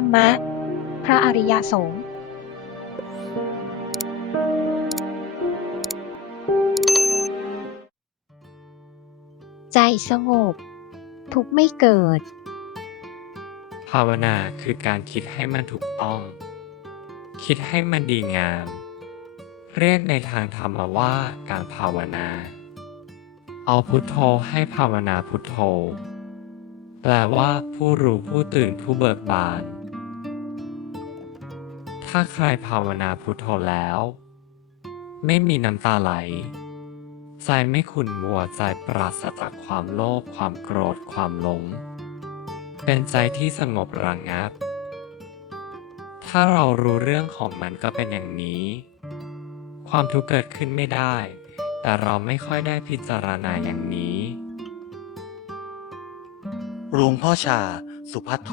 ธรรมะ พระอริยสงฆ์ใจสงบ ทุกไม่เกิด ภาวนาคือการคิดให้มันถูกต้อง คิดให้มันดีงาม เรียกในทางธรรมว่าการภาวนา เอาพุทโธให้ภาวนาพุทโธ แปลว่าผู้รู้ผู้ตื่นผู้เบิกบาน ถ้าใครภาวนาพุทโธแล้ว ไม่มีน้ำตาไหล ใจไม่ขุ่นมัวใจปราศจากความโลภความโกรธความหลง เป็นใจที่สงบระงับ ถ้าเรารู้เรื่องของมันก็เป็นอย่างนี้ ความทุกข์เกิดขึ้นไม่ได้ แต่เราไม่ค่อยได้พิจารณาอย่างนี้หลวงพ่อชา สุพัทโท